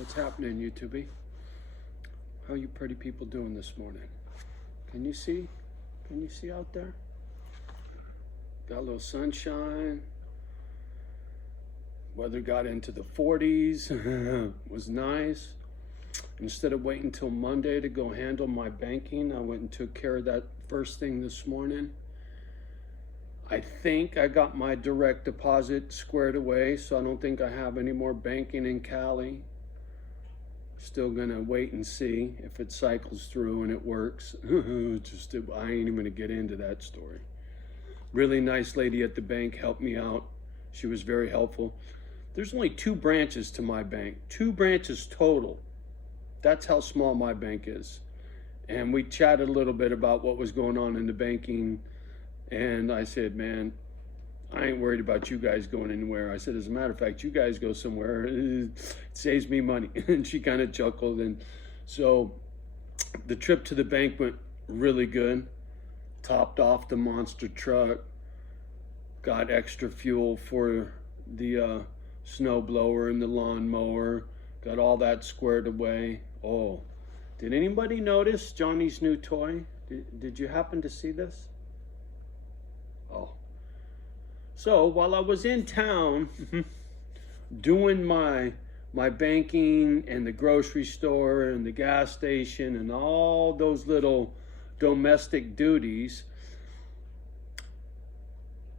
What's happening, YouTube? How you pretty people doing this morning? Can you see? Can you see out there? Got a little sunshine. Weather got into the 40s. Was nice. Instead of waiting till Monday to go handle my banking, I went and took care of that first thing this morning. I think I got my direct deposit squared away, so I don't think I have any more banking in Cali. Still gonna wait and see if it cycles through and it works. I ain't even gonna get into that story. Really nice lady at the bank helped me out. She was very helpful. There's only 2 branches to my bank, 2 branches total. That's how small my bank is. And we chatted a little bit about what was going on in the banking. And I said, man, I ain't worried about you guys going anywhere. I said, as a matter of fact, you guys go somewhere, it saves me money. And she kind of chuckled. And so the trip to the bank went really good. Topped off the monster truck. Got extra fuel for the snow blower and the lawnmower. Got all that squared away. Oh, did anybody notice Johnny's new toy? Did you happen to see this? Oh. So while I was in town doing my banking and the grocery store and the gas station and all those little domestic duties,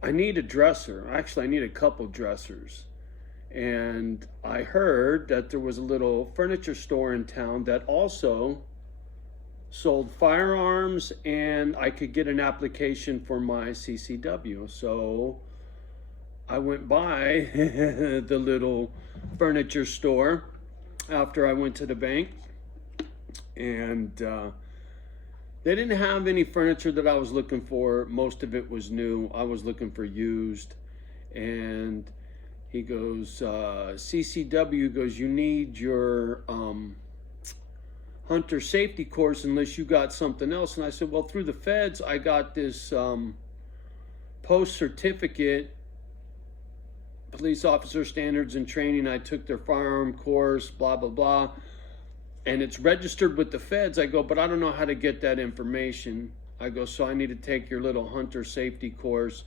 I need a dresser. Actually, I need a couple dressers. And I heard that there was a little furniture store in town that also sold firearms, and I could get an application for my CCW. So I went by the little furniture store after I went to the bank, and they didn't have any furniture that I was looking for. Most of it was new. I was looking for used. And he goes, CCW goes, you need your hunter safety course unless you got something else. And I said, well, through the feds, I got this post certificate, police officer standards and training. I took their firearm course, blah, blah, blah. And it's registered with the feds. I go, but I don't know how to get that information. I go, so I need to take your little hunter safety course.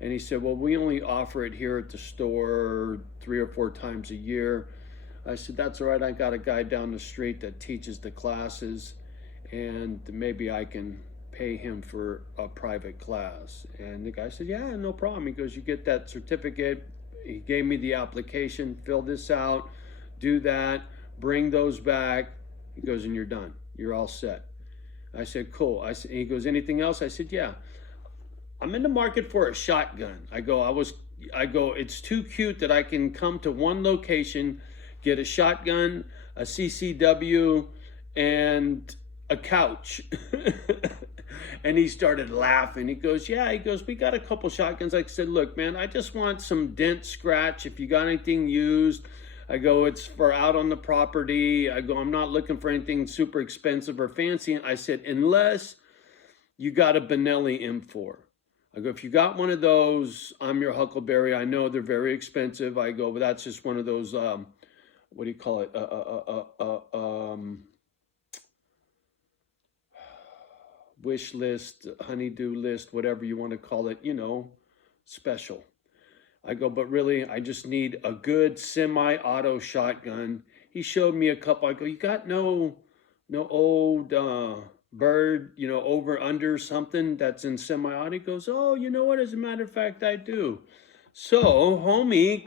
And he said, well, we only offer it here at the store 3 or 4 times a year. I said, that's all right. I got a guy down the street that teaches the classes, and maybe I can pay him for a private class. And the guy said, yeah, no problem. He goes, you get that certificate. He gave me the application, fill this out, do that, bring those back. He goes, and you're done. You're all set. I said, cool. He goes, anything else? I said, yeah. I'm in the market for a shotgun. I go, it's too cute that I can come to one location, get a shotgun, a CCW, and a couch. And he started laughing. He goes, yeah, he goes, we got a couple shotguns. I said, look, man, I just want some dent scratch. If you got anything used, I go, it's for out on the property. I go, I'm not looking for anything super expensive or fancy. I said, unless you got a Benelli M4. I go, if you got one of those, I'm your Huckleberry. I know they're very expensive. I go, but that's just one of those, what do you call it? Wish list, honeydew list, whatever you want to call it, special. I go, but really, I just need a good semi-auto shotgun. He showed me a couple. I go, you got no old bird, over under something that's in semi-auto? He goes, oh, you know what? As a matter of fact, I do. So homie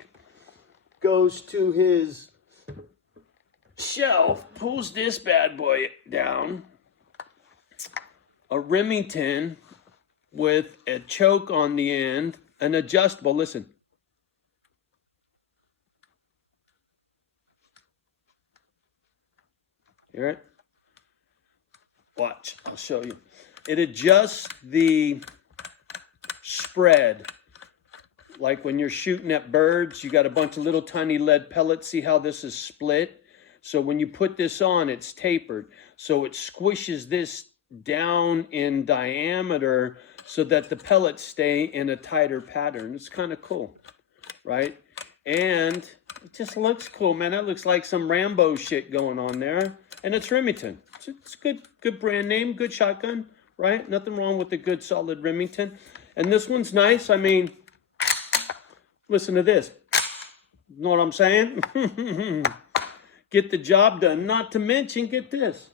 goes to his shelf, pulls this bad boy down, a Remington with a choke on the end, an adjustable. Listen. Hear it? Watch, I'll show you. It adjusts the spread. Like when you're shooting at birds, you got a bunch of little tiny lead pellets. See how this is split? So when you put this on, it's tapered. So it squishes this down in diameter so that the pellets stay in a tighter pattern. It's kind of cool, right? And It just looks cool, man. That looks like some Rambo shit going on there. And it's Remington. It's a good brand name, good shotgun, right? Nothing wrong with the good solid Remington. And this one's nice. I mean, listen to this. You know what I'm saying? Get the job done. Not to mention, get this.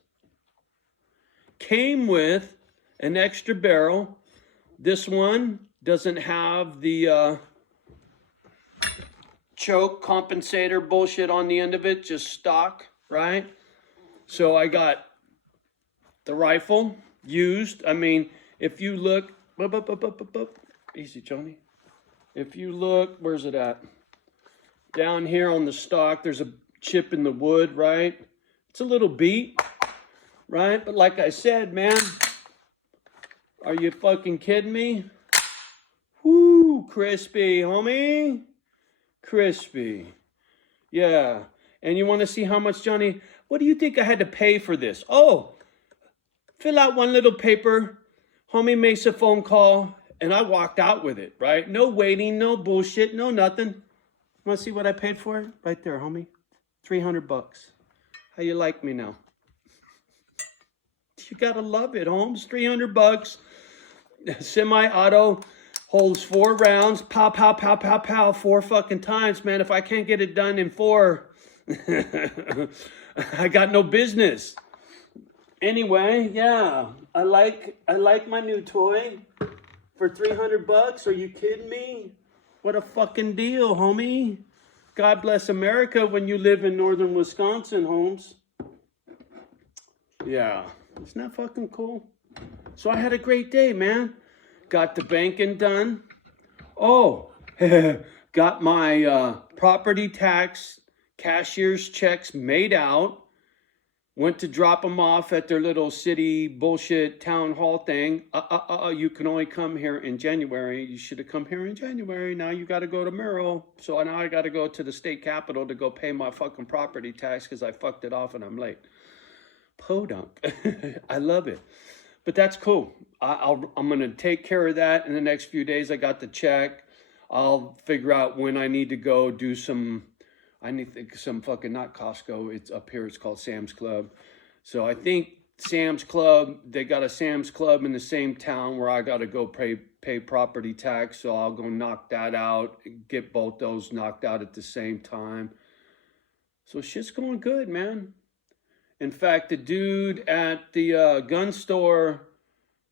Came with an extra barrel. This one doesn't have the choke compensator bullshit on the end of it, just stock, right? So I got the rifle used. I mean, if you look, easy, Johnny. If you look, where's it at? Down here on the stock, there's a chip in the wood, right? It's a little beat, right? But like I said, man, are you fucking kidding me? Whoo, crispy, homie. Crispy. Yeah. And you want to see how much, Johnny? What do you think I had to pay for this? Oh, fill out one little paper. Homie makes a phone call, and I walked out with it, right? No waiting, no bullshit, no nothing. Want to see what I paid for it? Right there, homie. $300. How you like me now? You gotta love it, Holmes. $300. Semi-auto. Holds 4 rounds. Pow, pow, pow, pow, pow. 4 fucking times, man. If I can't get it done in 4, I got no business. Anyway, yeah. I like my new toy for $300. Are you kidding me? What a fucking deal, homie. God bless America when you live in northern Wisconsin, Holmes. Yeah. Isn't that fucking cool? So I had a great day, man. Got the banking done. Oh, got my property tax cashier's checks made out. Went to drop them off at their little city bullshit town hall thing. You can only come here in January. You should have come here in January. Now you got to go to Merrill. So now I got to go to the state capitol to go pay my fucking property tax because I fucked it off and I'm late. Podunk. I love it. But that's cool. I'm going to take care of that in the next few days. I got the check. I'll figure out when I need to go do some, I need to, some fucking, not Costco. It's up here. It's called Sam's Club. So I think Sam's Club, they got a Sam's Club in the same town where I got to go pay property tax. So I'll go knock that out, get both those knocked out at the same time. So shit's going good, man. In fact, the dude at the gun store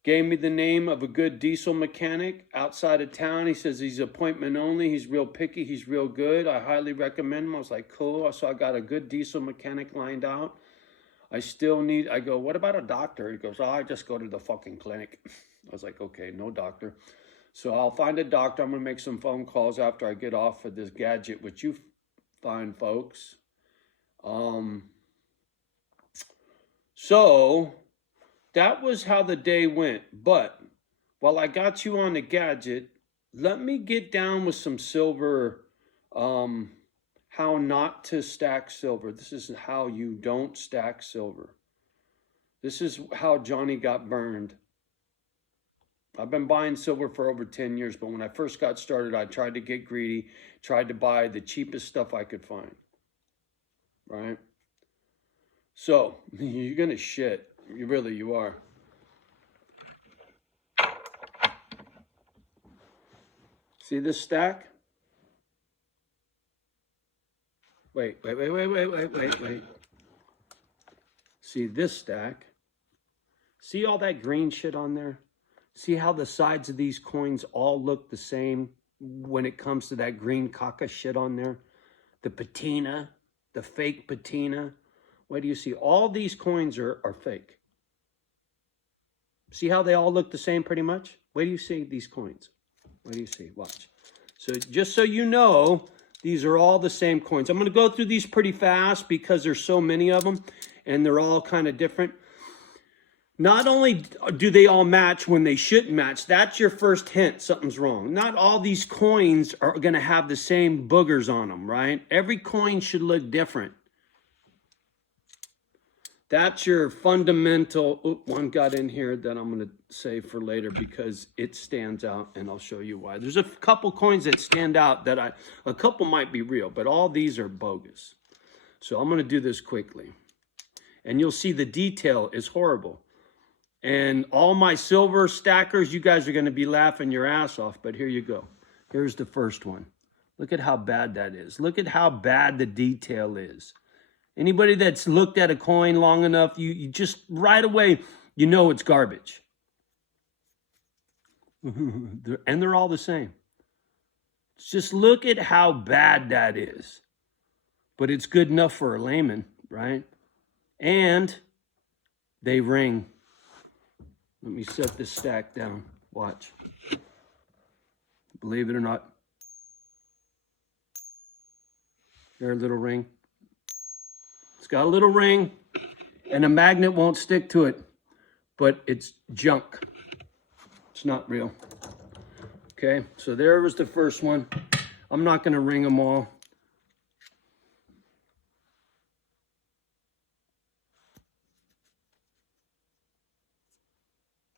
gave me the name of a good diesel mechanic outside of town. He says he's appointment only. He's real picky. He's real good. I highly recommend him. I was like, cool. So I got a good diesel mechanic lined out. I go, what about a doctor? He goes, I just go to the fucking clinic. I was like, okay, no doctor. So I'll find a doctor. I'm going to make some phone calls after I get off of this gadget, which you fine folks. So that was how the day went. But while I got you on the gadget, let me get down with some silver, how not to stack silver. This is how you don't stack silver. This is how Johnny got burned. I've been buying silver for over 10 years, but when I first got started, I tried to get greedy, tried to buy the cheapest stuff I could find, right? So, you're going to shit. You are. See this stack? Wait. See this stack? See all that green shit on there? See how the sides of these coins all look the same when it comes to that green caca shit on there? The patina, the fake patina. What do you see? All these coins are fake. See how they all look the same pretty much? Where do you see these coins? What do you see? Watch. So just so you know, these are all the same coins. I'm going to go through these pretty fast because there's so many of them and they're all kind of different. Not only do they all match when they shouldn't match, that's your first hint something's wrong. Not all these coins are going to have the same boogers on them, right? Every coin should look different. That's your fundamental. Oop, one got in here that I'm going to save for later because it stands out, and I'll show you why. There's a couple coins that stand out that a couple might be real, but all these are bogus. So I'm going to do this quickly. And you'll see the detail is horrible. And all my silver stackers, you guys are going to be laughing your ass off, but here you go. Here's the first one. Look at how bad that is. Look at how bad the detail is. Anybody that's looked at a coin long enough, you just right away, you know it's garbage. And they're all the same. Just look at how bad that is. But it's good enough for a layman, right? And they ring. Let me set this stack down. Watch. Believe it or not. There, a little ring. It's got a little ring, and a magnet won't stick to it, but it's junk. It's not real. Okay, so there was the first one. I'm not going to ring them all.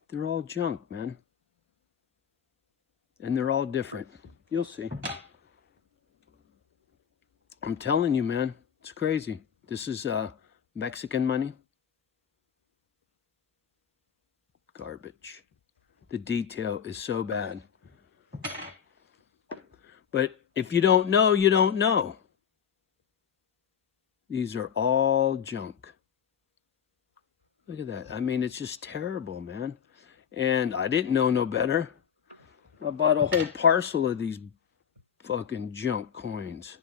They're all junk, man. And they're all different. You'll see. I'm telling you, man, it's crazy. This is Mexican money. Garbage. The detail is so bad. But if you don't know, you don't know. These are all junk. Look at that. I mean, it's just terrible, man. And I didn't know no better. I bought a whole parcel of these fucking junk coins.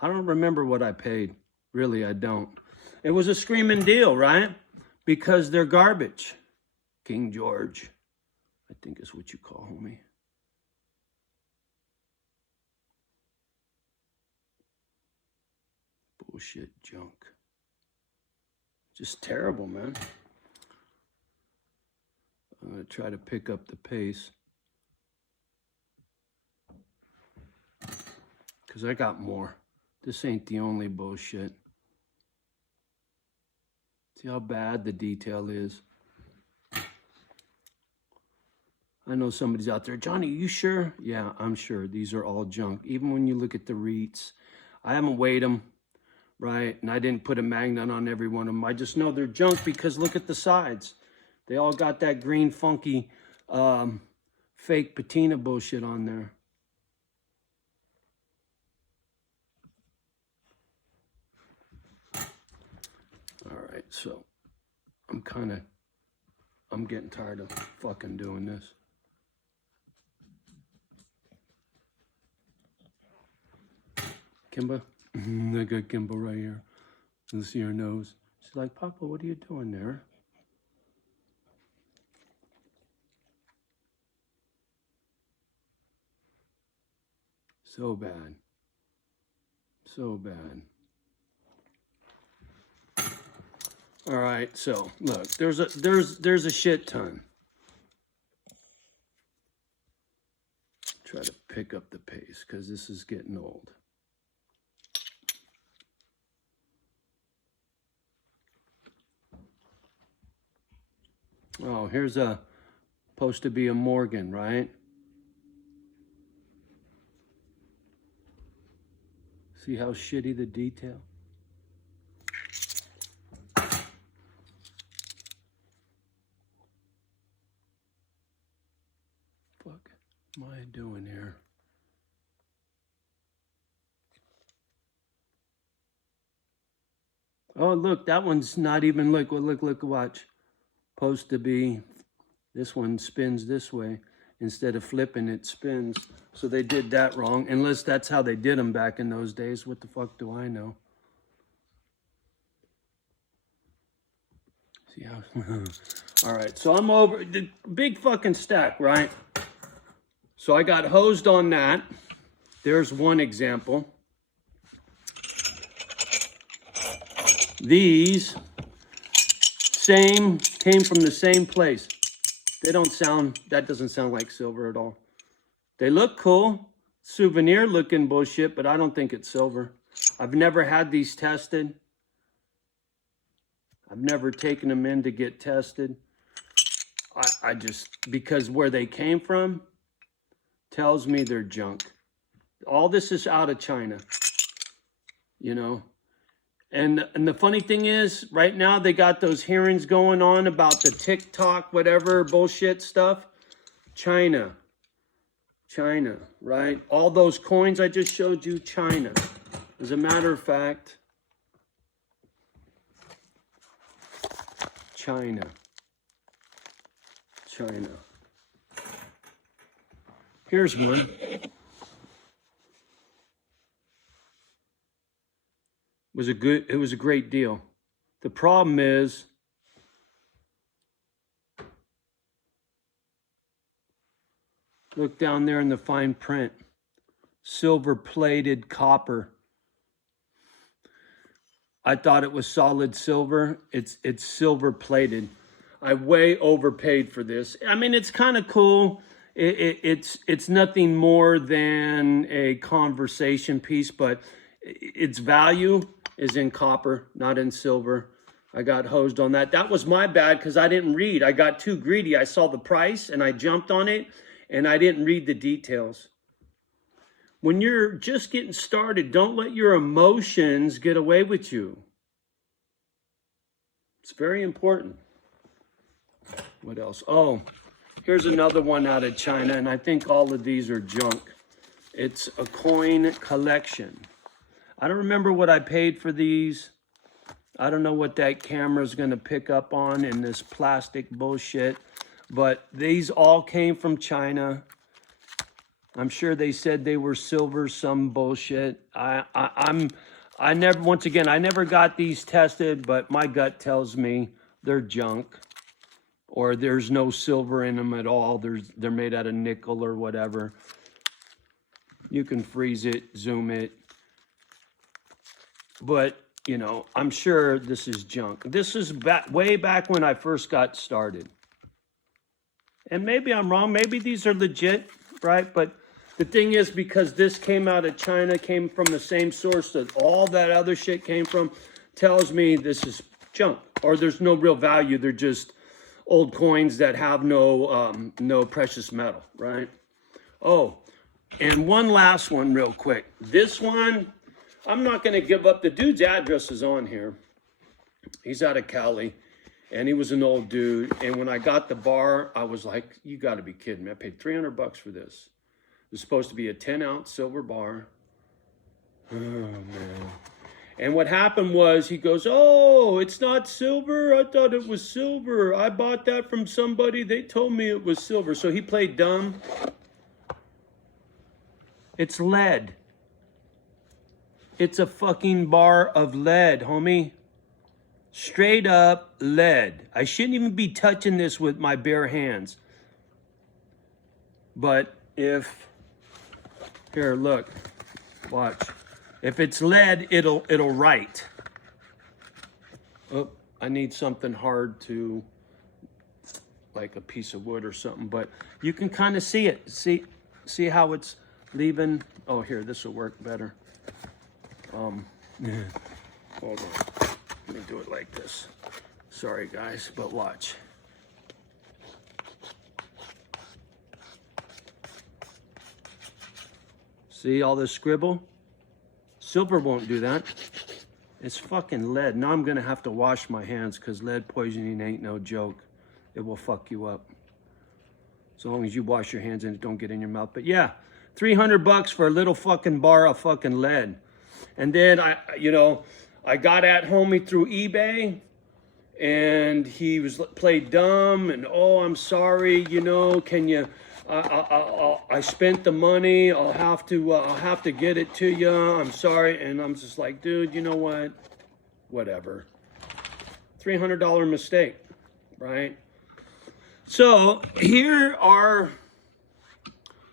I don't remember what I paid. Really, I don't. It was a screaming deal, right? Because they're garbage. King George, I think is what you call homie. Bullshit junk. Just terrible, man. I'm going to try to pick up the pace. Because I got more. This ain't the only bullshit. See how bad the detail is? I know somebody's out there. Johnny, you sure? Yeah, I'm sure. These are all junk. Even when you look at the REITs. I haven't weighed them, right? And I didn't put a magnet on every one of them. I just know they're junk because look at the sides. They all got that green, funky, fake patina bullshit on there. All right, so I'm getting tired of fucking doing this. Kimba, I got Kimba right here. You see her nose. She's like, Papa, what are you doing there? So bad. So bad. All right, so look, there's a shit ton. Try to pick up the pace because this is getting old. Oh, here's supposed to be a Morgan, right? See how shitty the detail? Fuck am I doing here? Oh, look, that one's not even, look, watch. Supposed to be, this one spins this way. Instead of flipping, it spins. So they did that wrong, unless that's how they did them back in those days. What the fuck do I know? See how, all right, so I'm over, the big fucking stack, right? So I got hosed on that. There's one example. These came from the same place. They don't sound, that doesn't sound like silver at all. They look cool, souvenir looking bullshit, but I don't think it's silver. I've never had these tested. I've never taken them in to get tested. I just, because where they came from tells me they're junk. All this is out of China, you know. And the funny thing is, right now they got those hearings going on about the TikTok, whatever bullshit stuff. China, right? All those coins I just showed you, China. As a matter of fact, China. Here's one. It was a great deal. The problem is, look down there in the fine print. Silver plated copper. I thought it was solid silver. It's silver plated. I way overpaid for this. I mean, it's kind of cool. It's nothing more than a conversation piece, but its value is in copper, not in silver. I got hosed on that. That was my bad because I didn't read. I got too greedy. I saw the price and I jumped on it and I didn't read the details. When you're just getting started, don't let your emotions get away with you. It's very important. What else? Oh, here's another one out of China, and I think all of these are junk. It's a coin collection. I don't remember what I paid for these. I don't know what that camera's going to pick up on in this plastic bullshit, but these all came from China. I'm sure they said they were silver, some bullshit. I never got these tested, but my gut tells me they're junk. Or there's no silver in them at all. They're made out of nickel or whatever. You can freeze it, zoom it. But, you know, I'm sure this is junk. This is way back when I first got started. And maybe I'm wrong. Maybe these are legit, right? But the thing is, because this came out of China, came from the same source that all that other shit came from, tells me this is junk. Or there's no real value. They're just old coins that have no precious metal, right? Oh, and one last one real quick. This one, I'm not going to give up. The dude's address is on here. He's out of Cali, and he was an old dude. And when I got the bar, I was like, you got to be kidding me. I paid $300 for this. It was supposed to be a 10-ounce silver bar. Oh, man. And what happened was he goes, oh, it's not silver? I thought it was silver. I bought that from somebody. They told me it was silver. So he played dumb. It's lead. It's a fucking bar of lead, homie. Straight up lead. I shouldn't even be touching this with my bare hands. But if, here, look, watch. If it's lead, it'll write. Oh, I need something hard to, like a piece of wood or something, but you can kind of see it. See how it's leaving? Oh, here, this will work better. Hold on. Let me do it like this. Sorry, guys, but watch. See all this scribble? Silver won't do that. It's fucking lead. Now I'm gonna have to wash my hands because lead poisoning ain't no joke. It will fuck you up. So long as you wash your hands and it don't get in your mouth. But yeah, $300 for a little fucking bar of fucking lead. And then I got at homie through eBay, and he played dumb and, oh, I'm sorry, can you? I spent the money. I'll have to get it to you. I'm sorry. And I'm just like, dude, you know what? Whatever. $300 mistake, right? So here are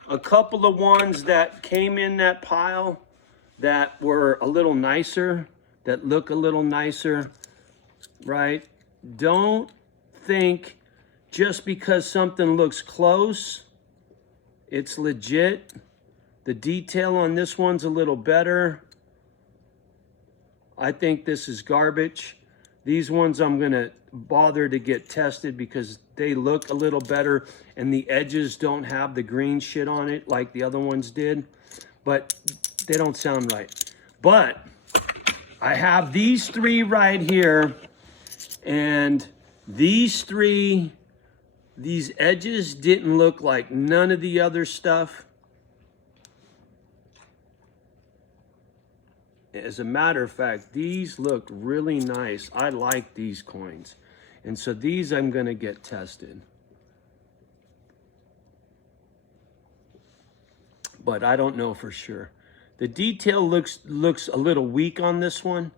a couple of ones that came in that pile that were a little nicer, that look a little nicer, right? Don't think just because something looks close, it's legit. The detail on this one's a little better. I think this is garbage. These ones I'm gonna bother to get tested because they look a little better and the edges don't have the green shit on it like the other ones did, but they don't sound right. But I have these three right here, and these three, these edges didn't look like none of the other stuff. As a matter of fact, these look really nice. I like these coins. And so these I'm gonna get tested. But I don't know for sure. The detail looks a little weak on this one.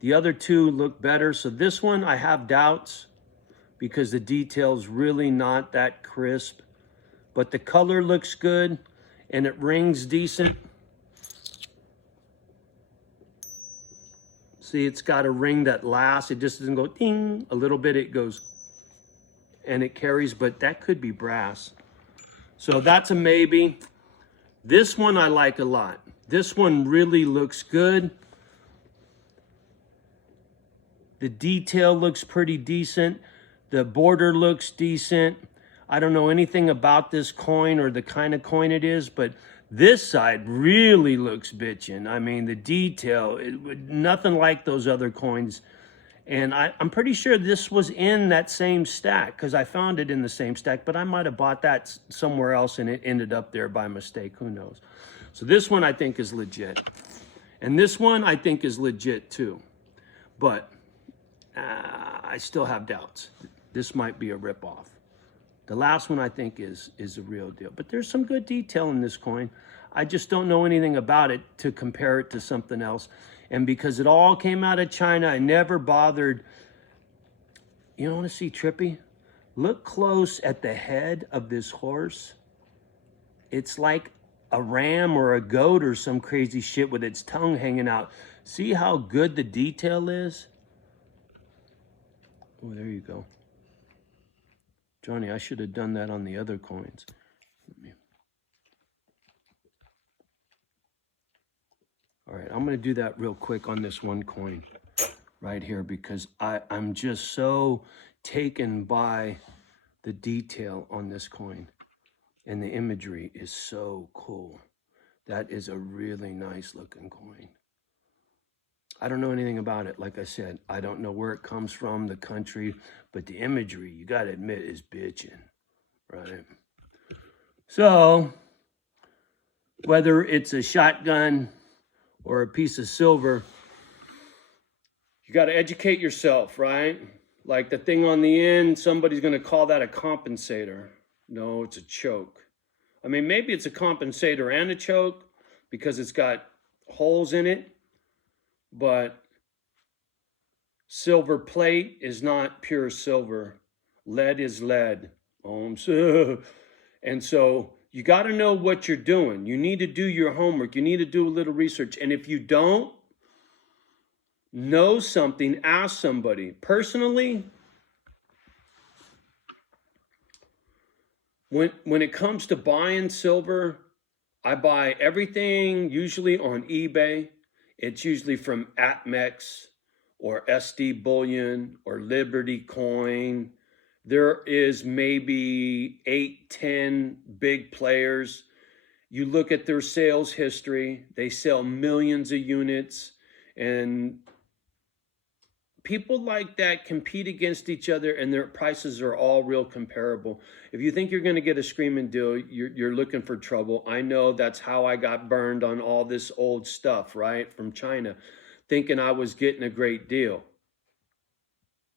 The other two look better. So this one I have doubts because the detail's really not that crisp. But the color looks good and it rings decent. See, it's got a ring that lasts. It just doesn't go ding. A little bit it goes and it carries, but that could be brass. So that's a maybe. This one I like a lot. This one really looks good. The detail looks pretty decent. The border looks decent. I don't know anything about this coin or the kind of coin it is, but this side really looks bitchin'. I mean, the detail, nothing like those other coins. And I'm pretty sure this was in that same stack because I found it in the same stack, but I might have bought that somewhere else and it ended up there by mistake. Who knows? So this one I think is legit. And this one I think is legit too. But I still have doubts. This might be a ripoff. The last one I think is a real deal. But there's some good detail in this coin. I just don't know anything about it to compare it to something else. And because it all came out of China, I never bothered. You want to see trippy? Look close at the head of this horse. It's like a ram or a goat or some crazy shit with its tongue hanging out. See how good the detail is? Oh, there you go. Johnny, I should have done that on the other coins. All right, I'm gonna do that real quick on this one coin right here because I'm just so taken by the detail on this coin and the imagery is so cool. That is a really nice looking coin. I don't know anything about it. Like I said, I don't know where it comes from, the country, but the imagery, you gotta admit, is bitchin', right? So, whether it's a shotgun or a piece of silver, you gotta educate yourself, right? Like the thing on the end, somebody's gonna call that a compensator. No, it's a choke. I mean, maybe it's a compensator and a choke because it's got holes in it, but silver plate is not pure silver. Lead is lead. And so you got to know what you're doing. You need to do your homework. You need to do a little research. And if you don't know something, ask somebody. Personally, when it comes to buying silver, I buy everything usually on eBay. It's usually from ATMEX or SD Bullion or Liberty Coin. There is maybe 8, 10 big players. You look at their sales history, they sell millions of units, and people like that compete against each other and their prices are all real comparable. If you think you're going to get a screaming deal, you're looking for trouble. I know that's how I got burned on all this old stuff, right, from China, thinking I was getting a great deal.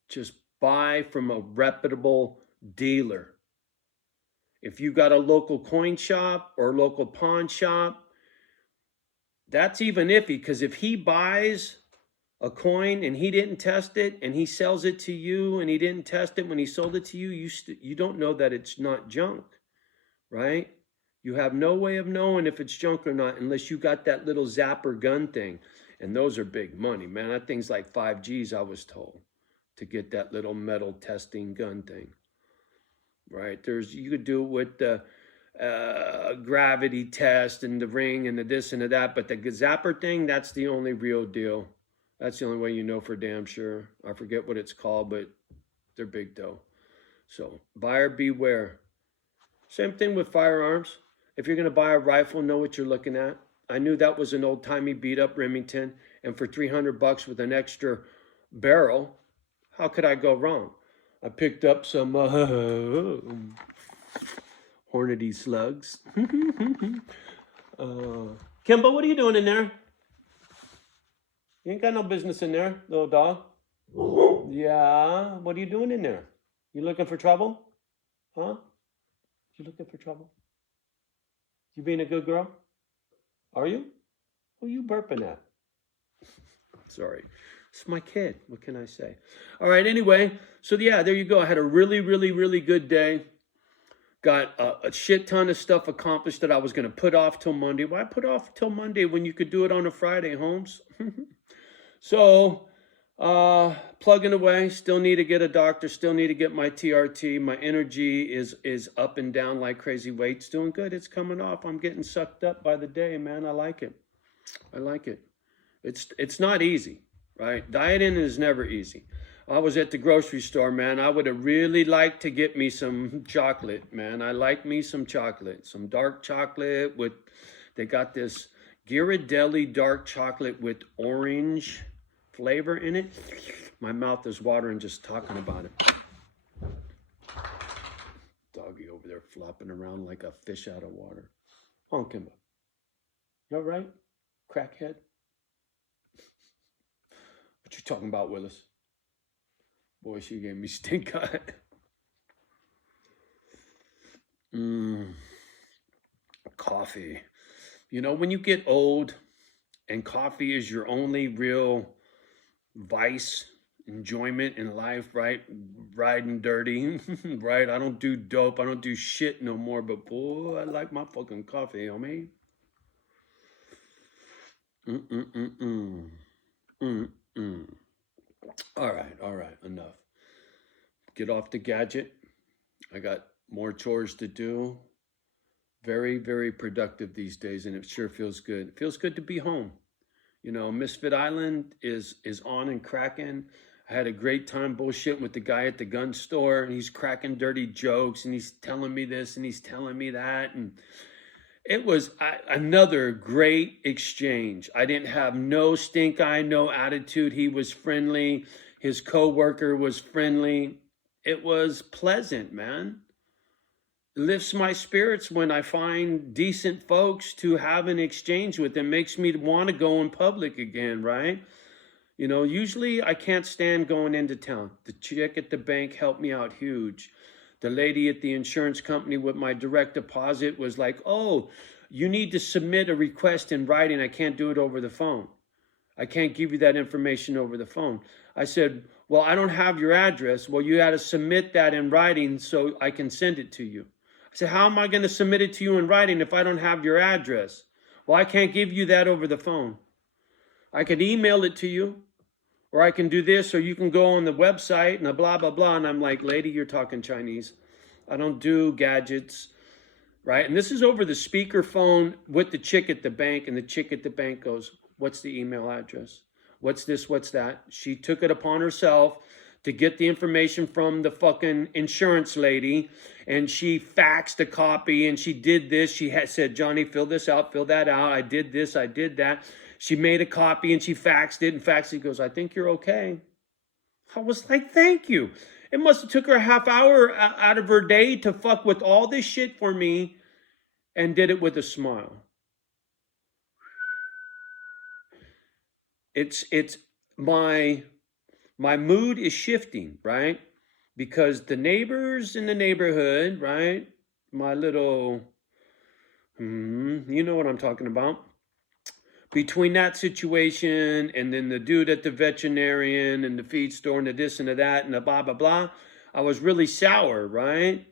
Just buy from a reputable dealer. If you got a local coin shop or local pawn shop, that's even iffy, because if he buys a coin and he didn't test it and he sells it to you and he didn't test it when he sold it to you, you don't know that it's not junk, right? You have no way of knowing if it's junk or not unless you got that little zapper gun thing. And those are big money, man. That thing's like 5 G's, I was told, to get that little metal testing gun thing, right? You could do it with the gravity test and the ring and the this and the that, but the zapper thing, that's the only real deal. That's the only way you know for damn sure. I forget what it's called, but they're big though. So buyer beware. Same thing with firearms. If you're going to buy a rifle, know what you're looking at. I knew that was an old-timey beat-up Remington, and for $300 with an extra barrel, how could I go wrong? I picked up some Hornady slugs. Kimbo, what are you doing in there? You ain't got no business in there, little dog. Yeah, what are you doing in there? You looking for trouble? Huh? You looking for trouble? You being a good girl? Are you? Who you burping at? Sorry. It's my kid. What can I say? All right, anyway. So, yeah, there you go. I had a really, really, really good day. Got a shit ton of stuff accomplished that I was going to put off till Monday. Why put off till Monday when you could do it on a Friday, Holmes? So, plugging away. Still need to get a doctor. Still need to get my TRT. My energy is up and down like crazy. Weight's doing good. It's coming off. I'm getting sucked up by the day, man. I like it. I like it. It's not easy, right? Dieting is never easy. I was at the grocery store, man. I would have really liked to get me some chocolate, man. I like me some chocolate. Some dark chocolate with, they got this Ghirardelli dark chocolate with orange flavor in it. My mouth is watering just talking about it. Doggy over there flopping around like a fish out of water. Hold on, Kimbo. You all right? Crackhead? What you talking about, Willis? Boy, she gave me stink eye. Coffee. You know, when you get old and coffee is your only real vice, enjoyment in life, right? Riding dirty, right? I don't do dope. I don't do shit no more, but boy, I like my fucking coffee, homie. All right, enough. Get off the gadget. I got more chores to do. Very, very productive these days, and it sure feels good. It feels good to be home. You know, Misfit Island is on and cracking. I had a great time bullshitting with the guy at the gun store, and he's cracking dirty jokes, and he's telling me this, and he's telling me that, and it was another great exchange. I didn't have no stink eye, no attitude. He was friendly. His coworker was friendly. It was pleasant, man. It lifts my spirits when I find decent folks to have an exchange with. It makes me want to go in public again, right? You know, usually I can't stand going into town. The chick at the bank helped me out huge. The lady at the insurance company with my direct deposit was like, oh, you need to submit a request in writing. I can't do it over the phone. I can't give you that information over the phone. I said, well, I don't have your address. Well, you got to submit that in writing so I can send it to you. I said, how am I going to submit it to you in writing if I don't have your address? Well, I can't give you that over the phone. I could email it to you, or I can do this, or you can go on the website and blah, blah, blah. And I'm like, lady, you're talking Chinese. I don't do gadgets, right? And this is over the speakerphone with the chick at the bank. And the chick at the bank goes, what's the email address? What's this? What's that? She took it upon herself to get the information from the fucking insurance lady. And she faxed a copy and she did this. She had said, Johnny, fill this out, fill that out. I did this, I did that. She made a copy and she faxed it. And faxed it, goes, I think you're okay. I was like, thank you. It must have took her a half hour out of her day to fuck with all this shit for me, and did it with a smile. It's my mood is shifting, right? Because the neighbors in the neighborhood, right? My little, you know what I'm talking about. Between that situation and then the dude at the veterinarian and the feed store and the this and the that and the blah, blah, blah, I was really sour, right?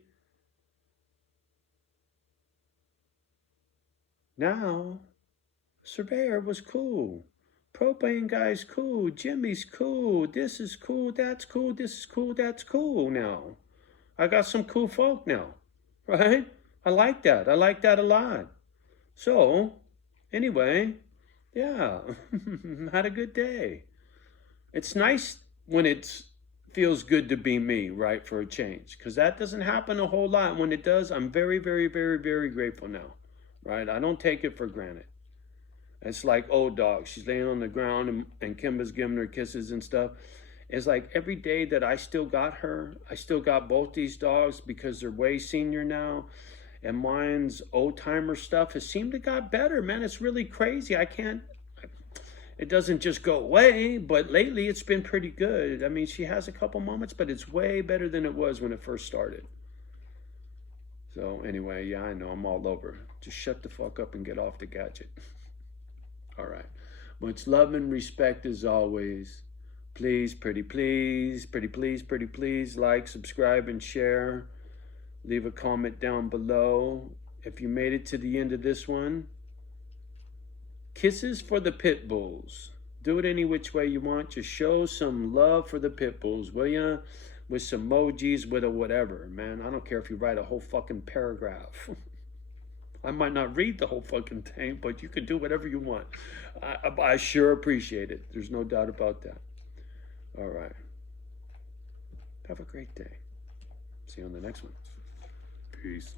Now, Surveyor was cool. Propane guy's cool. Jimmy's cool. This is cool. That's cool. This is cool. That's cool now. I got some cool folk now, right? I like that. I like that a lot. So, anyway, yeah, had a good day. It's nice when it feels good to be me, right, for a change, because that doesn't happen a whole lot. When it does, I'm very, very, very, very grateful now, right? I don't take it for granted. It's like old dog. She's laying on the ground and Kimba's giving her kisses and stuff. It's like every day that I still got her, I still got both these dogs because they're way senior now. And mine's old timer stuff has seemed to got better, man. It's really crazy. It doesn't just go away, but lately it's been pretty good. I mean, she has a couple moments, but it's way better than it was when it first started. So anyway, yeah, I know I'm all over. Just shut the fuck up and get off the gadget. All right. Much love and respect as always. Please, pretty please, pretty please, pretty please, like, subscribe, and share. Leave a comment down below. If you made it to the end of this one, kisses for the pit bulls. Do it any which way you want. Just show some love for the pit bulls, will ya? With some emojis, with a whatever, man. I don't care if you write a whole fucking paragraph. I might not read the whole fucking thing, but you can do whatever you want. I sure appreciate it. There's no doubt about that. All right. Have a great day. See you on the next one. Peace.